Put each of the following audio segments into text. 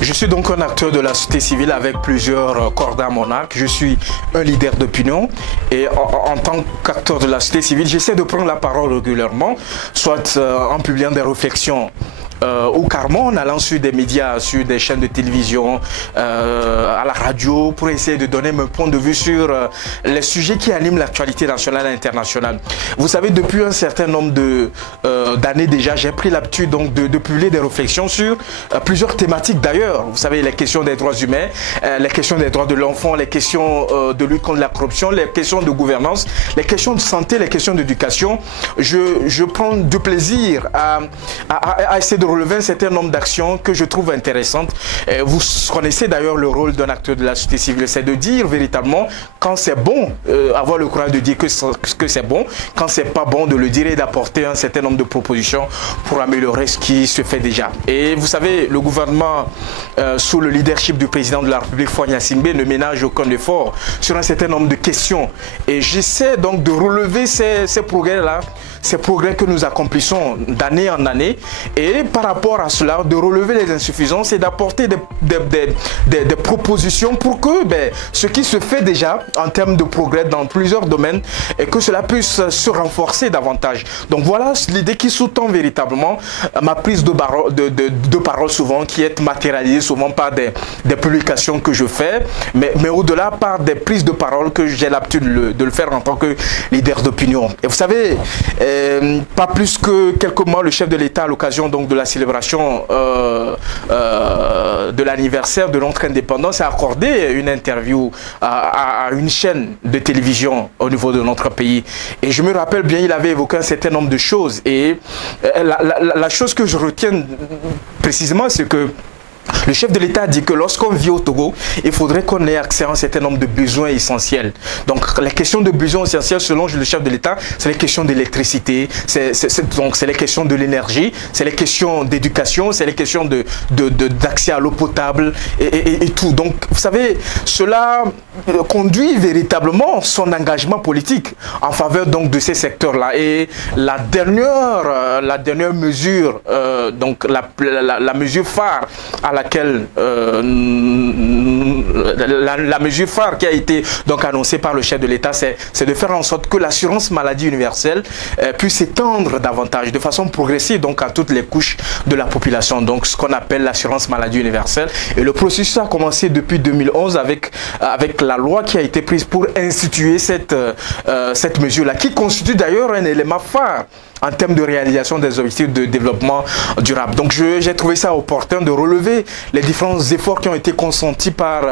Je suis donc un acteur de la société civile avec plusieurs cordes à mon arc. Je suis un leader d'opinion et en tant qu'acteur de la société civile, j'essaie de prendre la parole régulièrement, soit en publiant des réflexions ou carrément en allant sur des médias, sur des chaînes de télévision, à la radio, pour essayer de donner mon point de vue sur les sujets qui animent l'actualité nationale et internationale. Vous savez, depuis un certain nombre d'années déjà, j'ai pris l'habitude donc de publier des réflexions sur plusieurs thématiques d'ailleurs. Vous savez, les questions des droits humains, les questions des droits de l'enfant, les questions de lutte contre la corruption, les questions de gouvernance, les questions de santé, les questions d'éducation. Je prends du plaisir à essayer de relever un certain nombre d'actions que je trouve intéressantes. Vous connaissez d'ailleurs le rôle d'un acteur de la société civile, c'est de dire véritablement quand c'est bon, avoir le courage de dire que c'est bon, quand c'est pas bon de le dire et d'apporter un certain nombre de propositions pour améliorer ce qui se fait déjà. Et vous savez, le gouvernement sous le leadership du président de la République, Faure Gnassingbé, ne ménage aucun effort sur un certain nombre de questions. Et j'essaie donc de relever ces progrès-là, ces progrès que nous accomplissons d'année en année, et par rapport à cela, de relever les insuffisances et d'apporter des propositions pour que ce qui se fait déjà en termes de progrès dans plusieurs domaines, et que cela puisse se renforcer davantage. Donc voilà l'idée qui sous-tend véritablement ma prise de parole souvent, qui est matérialisée souvent par des publications que je fais, mais au-delà par des prises de parole que j'ai l'habitude de le faire en tant que leader d'opinion. Et vous savez, pas plus que quelques mois, le chef de l'État, à l'occasion donc de la célébration de l'anniversaire de notre indépendance, a accordé une interview à une chaîne de télévision au niveau de notre pays. Et je me rappelle bien, il avait évoqué un certain nombre de choses. Et la chose que je retiens précisément, c'est que le chef de l'État a dit que lorsqu'on vit au Togo, il faudrait qu'on ait accès à un certain nombre de besoins essentiels. Donc les questions de besoins essentiels, selon le chef de l'État, c'est les questions d'électricité, c'est les questions de l'énergie, c'est les questions d'éducation, c'est les questions d'accès à l'eau potable et tout. Donc vous savez, cela conduit véritablement son engagement politique en faveur donc de ces secteurs-là. Et la dernière mesure, donc la mesure phare à laquelle la mesure phare qui a été donc annoncée par le chef de l'État, c'est de faire en sorte que l'assurance maladie universelle puisse s'étendre davantage, de façon progressive, donc à toutes les couches de la population, donc ce qu'on appelle l'assurance maladie universelle. Et le processus a commencé depuis 2011 avec la loi qui a été prise pour instituer cette mesure-là, qui constitue d'ailleurs un élément phare en termes de réalisation des objectifs de développement durable. Donc j'ai trouvé ça opportun de relever les différents efforts qui ont été consentis par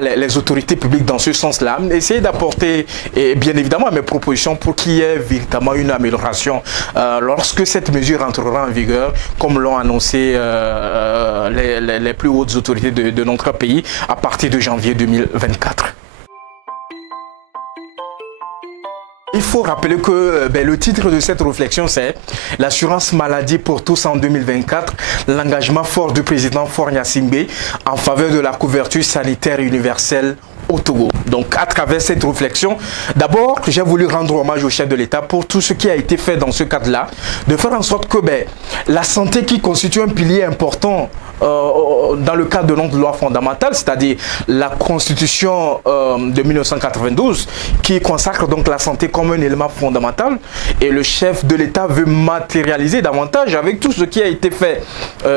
les autorités publiques dans ce sens-là, essayer d'apporter bien évidemment mes propositions pour qu'il y ait véritablement une amélioration lorsque cette mesure entrera en vigueur, comme l'ont annoncé les plus hautes autorités de notre pays à partir de janvier 2024. Il faut rappeler que le titre de cette réflexion, c'est « L'assurance maladie pour tous en 2024, l'engagement fort du président Faure Gnassingbé en faveur de la couverture sanitaire universelle au Togo ». Donc à travers cette réflexion, d'abord j'ai voulu rendre hommage au chef de l'État pour tout ce qui a été fait dans ce cadre-là, de faire en sorte que la santé, qui constitue un pilier important dans le cadre de notre loi fondamentale, c'est-à-dire la Constitution de 1992, qui consacre donc la santé comme un élément fondamental, et le chef de l'État veut matérialiser davantage avec tout ce qui a été fait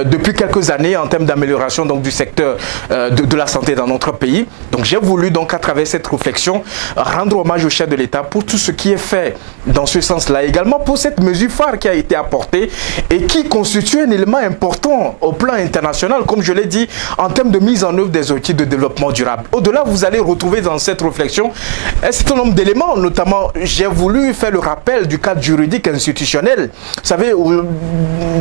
depuis quelques années en termes d'amélioration du secteur de la santé dans notre pays. Donc j'ai voulu donc à travers cette réflexion rendre hommage au chef de l'État pour tout ce qui est fait dans ce sens-là, également pour cette mesure phare qui a été apportée et qui constitue un élément important au plan international, comme je l'ai dit, en termes de mise en œuvre des objectifs de développement durable. Au-delà, vous allez retrouver dans cette réflexion un certain nombre d'éléments, notamment j'ai voulu faire le rappel du cadre juridique institutionnel. Vous savez,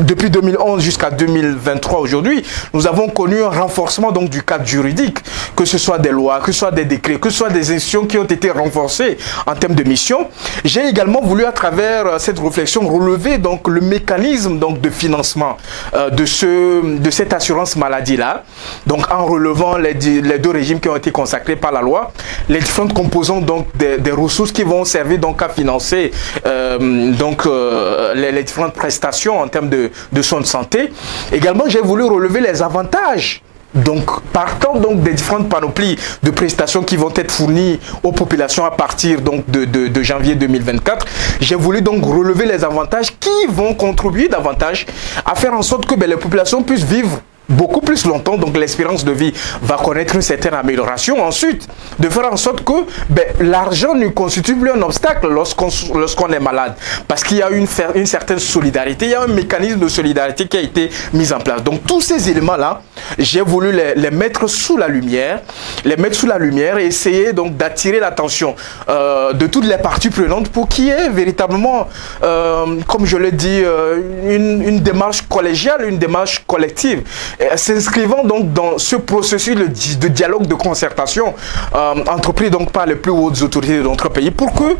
depuis 2011 jusqu'à 2023 aujourd'hui, nous avons connu un renforcement donc du cadre juridique, que ce soit des lois, que ce soit des décrets, que ce soit des institutions qui ont été renforcées en termes de mission. J'ai également voulu à travers cette réflexion relever donc le mécanisme donc de financement de cette assurance maladie-là, donc en relevant les deux régimes qui ont été consacrés par la loi, les différentes composantes donc, des ressources qui vont servir donc, à financer les différentes prestations en termes de soins de santé. Également, j'ai voulu relever les avantages. Donc, partant donc des différentes panoplies de prestations qui vont être fournies aux populations à partir donc de janvier 2024, j'ai voulu donc relever les avantages qui vont contribuer davantage à faire en sorte que les populations puissent vivre beaucoup plus longtemps, donc l'espérance de vie va connaître une certaine amélioration. Ensuite, de faire en sorte que l'argent ne constitue plus un obstacle lorsqu'on est malade, parce qu'il y a une certaine solidarité, il y a un mécanisme de solidarité qui a été mis en place. Donc tous ces éléments-là, j'ai voulu les mettre sous la lumière, et essayer donc d'attirer l'attention de toutes les parties prenantes pour qu'il y ait véritablement, comme je l'ai dit, une démarche collégiale, une démarche collective, s'inscrivant donc dans ce processus de dialogue, de concertation entrepris donc par les plus hautes autorités de notre pays pour que,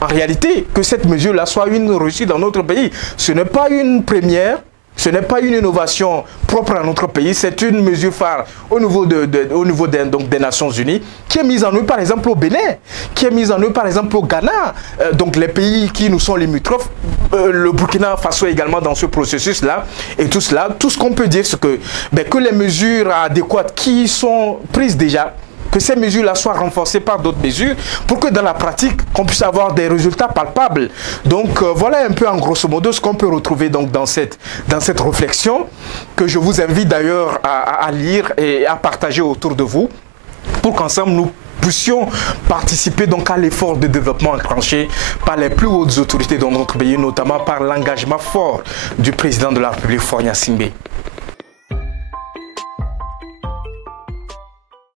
en réalité, que cette mesure-là soit une réussite dans notre pays. Ce n'est pas une première. Ce n'est pas une innovation propre à notre pays, c'est une mesure phare au niveau des Nations Unies qui est mise en œuvre par exemple au Bénin, qui est mise en œuvre par exemple au Ghana, donc les pays qui nous sont limitrophes, le Burkina Faso également dans ce processus-là. Et tout cela, tout ce qu'on peut dire, c'est que les mesures adéquates qui sont prises déjà, que ces mesures-là soient renforcées par d'autres mesures pour que dans la pratique, qu'on puisse avoir des résultats palpables. Donc voilà un peu en grosso modo ce qu'on peut retrouver donc, dans cette réflexion que je vous invite d'ailleurs à lire et à partager autour de vous pour qu'ensemble nous puissions participer donc à l'effort de développement enclenché par les plus hautes autorités de notre pays, notamment par l'engagement fort du président de la République, Faure Gnassingbé.